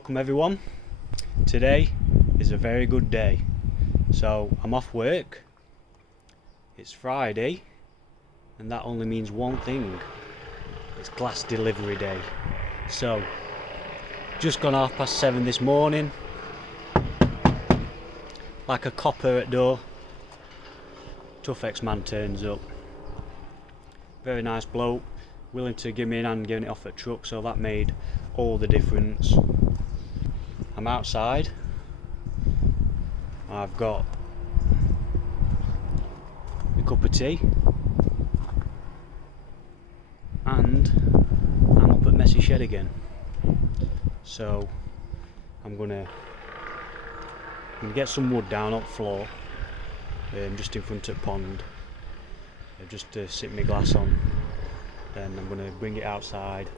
Welcome everyone. Today is a very good day. So I'm off work. It's Friday and that only means one thing. It's glass delivery day. So just gone 7:30 this morning. Like a copper at door. Tough man turns up. Very nice bloke, willing to give me an hand getting it off at truck, so that made all the difference. I'm outside. I've got a cup of tea and I'm up at Messy Shed again. So I'm gonna get some wood down on the floor, just in front of the pond, just to sit my glass on. Then I'm gonna bring it outside.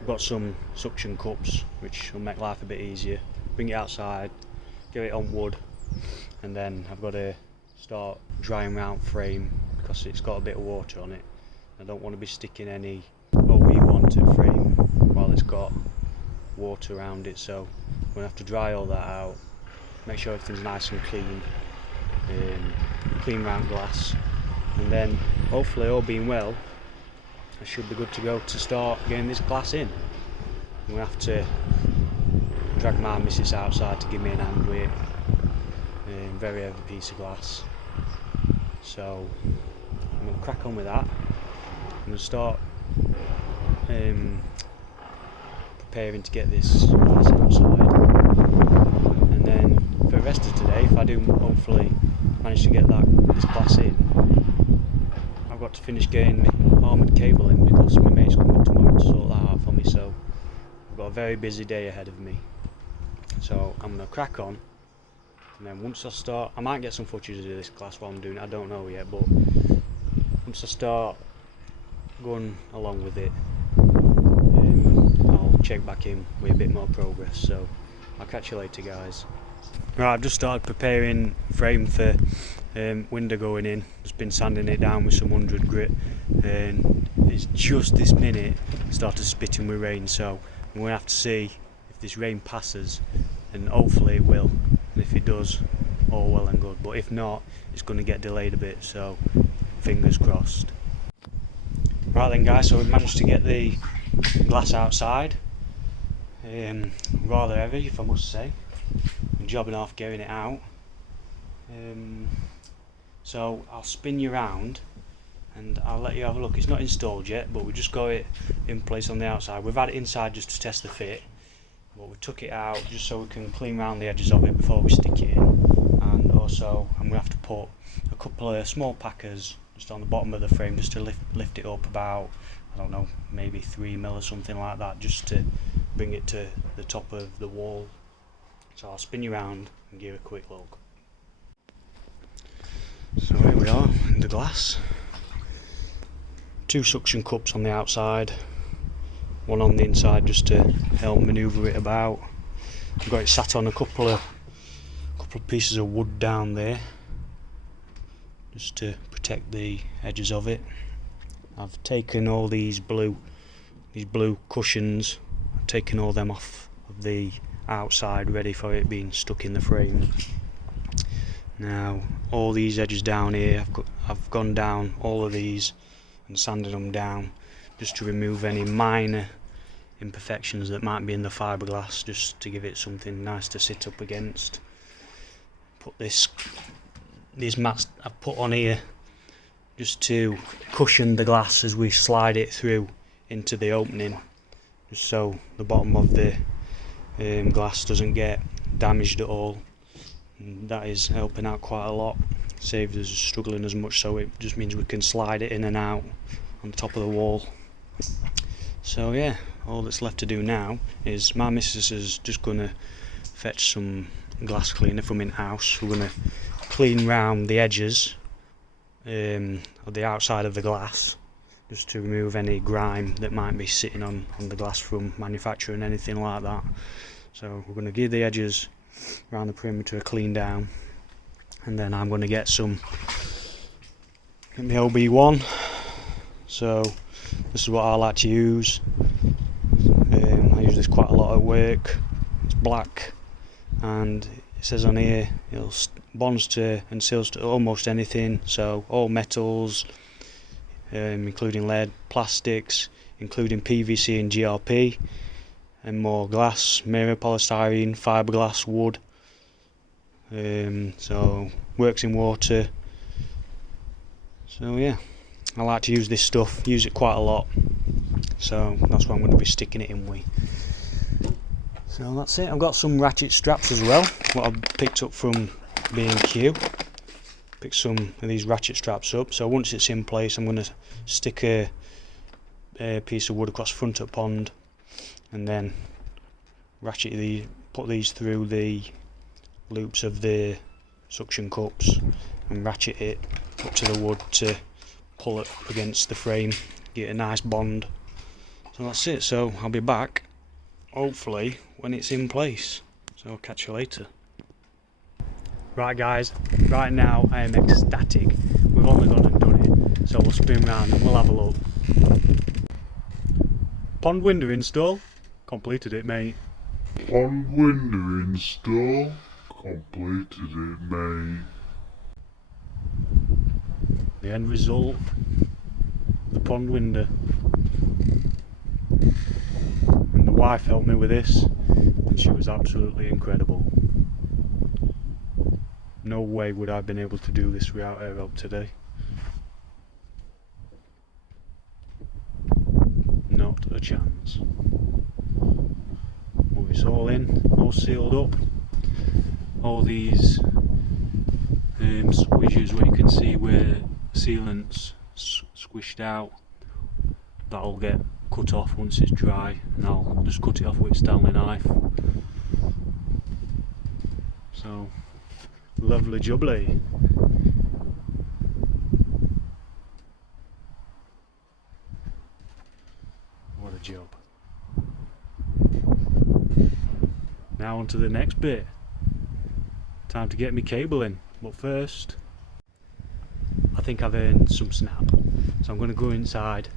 I've got some suction cups which will make life a bit easier. Bring it outside, get it on wood, and then I've got to start drying out frame because it's got a bit of water on it. I don't want to be sticking any OB1 to the frame while it's got water around it, so I'm gonna have to dry all that out, make sure everything's nice and clean, clean round glass, and then hopefully, all being well, I should be good to go to start getting this glass in. I'm going to have to drag my missus outside to give me an hand with it. Very heavy piece of glass. So I'm going to crack on with that. I'm going to start preparing to get this glass outside. And then for the rest of today, if I do hopefully manage to get this glass in, I've got to finish getting armoured cable in because my mate's coming tomorrow to sort that out for me, so I've got a very busy day ahead of me. So I'm going to crack on, and then once I start, I might get some footage of this glass while I'm doing it, I don't know yet, but once I start going along with it, I'll check back in with a bit more progress, so I'll catch you later guys. Right, I've just started preparing frame for window going in. Just been sanding it down with some 100 grit, and it's just this minute started spitting with rain, so I'm going to have to see if this rain passes, and hopefully it will, and if it does, all well and good, but if not, it's going to get delayed a bit, so fingers crossed. Right then guys, so we've managed to get the glass outside, rather heavy if I must say. I'm jobbing off getting it out. So I'll spin you round and I'll let you have a look. It's not installed yet, but we just got it in place on the outside. We've had it inside just to test the fit, but we took it out just so we can clean round the edges of it before we stick it in. And also I'm going to have to put a couple of small packers just on the bottom of the frame just to lift it up about, I don't know, maybe 3mm or something like that, just to bring it to the top of the wall. So I'll spin you around and give a quick look. So here we are in the glass. 2 suction cups on the outside, one on the inside just to help manoeuvre it about. I've got it sat on a couple of pieces of wood down there just to protect the edges of it. I've taken all these blue cushions, I've taken all them off of the outside ready for it being stuck in the frame. Now all these edges down here, I've gone down all of these and sanded them down just to remove any minor imperfections that might be in the fiberglass, just to give it something nice to sit up against. Put these mats I've put on here just to cushion the glass as we slide it through into the opening, just so the bottom of the glass doesn't get damaged at all, and that is helping out quite a lot, saves us struggling as much, so it just means we can slide it in and out on the top of the wall. So yeah, all that's left to do now is my missus is just going to fetch some glass cleaner from in-house. We're going to clean round the edges of the outside of the glass, just to remove any grime that might be sitting on the glass from manufacturing, anything like that. So we're going to give the edges around the perimeter a clean down, and then I'm going to get my OB1. So this is what I like to use. I use this quite a lot that'll work. It's black, and it says on here it'll bonds to and seals to almost anything, so all metals, including lead, plastics, including PVC and GRP, and more glass, mirror, polystyrene, fiberglass, wood. So works in water. So yeah, I like to use this stuff, use it quite a lot, so that's what I'm going to be sticking it in with. So that's it. I've got some ratchet straps as well, what I've picked up from B&Q. Picked some of these ratchet straps up, so once it's in place I'm going to stick a piece of wood across the front of the pond, and then put these through the loops of the suction cups and ratchet it up to the wood to pull it up against the frame, get a nice bond. So that's it. So I'll be back hopefully when it's in place, so I'll catch you later. Right guys, right now I am ecstatic. We've only gone and done it, so we'll spin round and we'll have a look. Pond window install, completed it mate. Pond window install, completed it mate. The end result, the pond window. And the wife helped me with this, and she was absolutely incredible. No way would I have been able to do this without her help today. Not a chance. Well, it's all in, all sealed up. All these squishes where you can see where sealant's squished out, that'll get cut off once it's dry, and I'll just cut it off with a Stanley knife. So, lovely jubbly. What a job. Now on to the next bit. Time to get me cable in, but first I think I've earned some snap, so I'm going to go inside,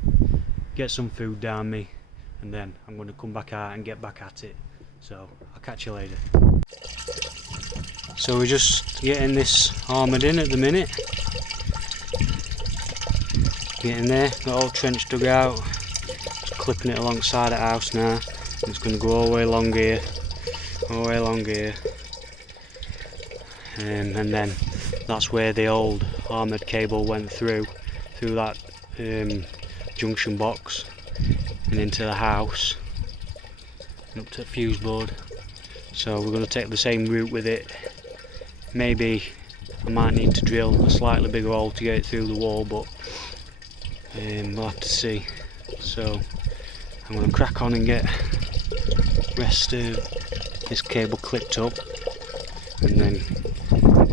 get some food down me, and then I'm going to come back out and get back at it. So I'll catch you later. So we're just getting this armoured in at the minute. Getting there, got all trench dug out, just clipping it alongside the house now. It's going to go all the way along here, all the way along here. And then that's where the old armoured cable went through that junction box and into the house and up to the fuse board. So we're going to take the same route with it. Maybe I might need to drill a slightly bigger hole to get it through the wall, but we'll have to see. So I'm going to crack on and get the rest of this cable clipped up, and then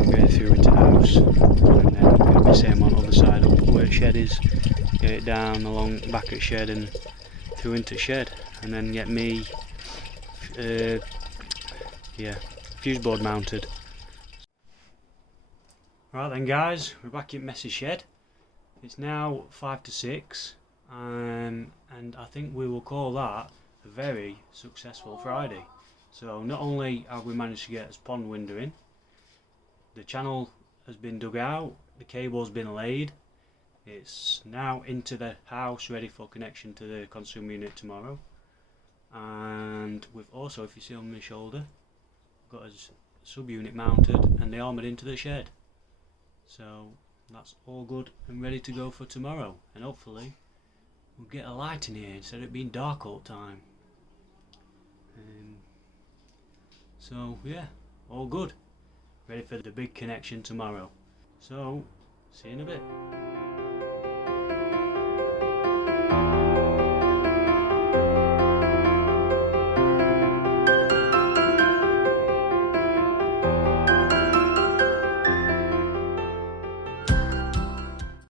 get it through into the house, and then do the same on the other side up where the shed is, get it down along the back of the shed and through into the shed, and then get me fuse board mounted. Right then guys, we're back in Messy Shed. It's now 5 to 6, and I think we will call that a very successful Friday. So not only have we managed to get this pond window in, the channel has been dug out, the cable's been laid, it's now into the house ready for connection to the consumer unit tomorrow, and we've also, if you see on my shoulder, got a sub-unit mounted and they armoured into the shed. So that's all good and ready to go for tomorrow, and hopefully we'll get a light in here instead of it being dark all the time. So yeah, all good, ready for the big connection tomorrow. So see you in a bit.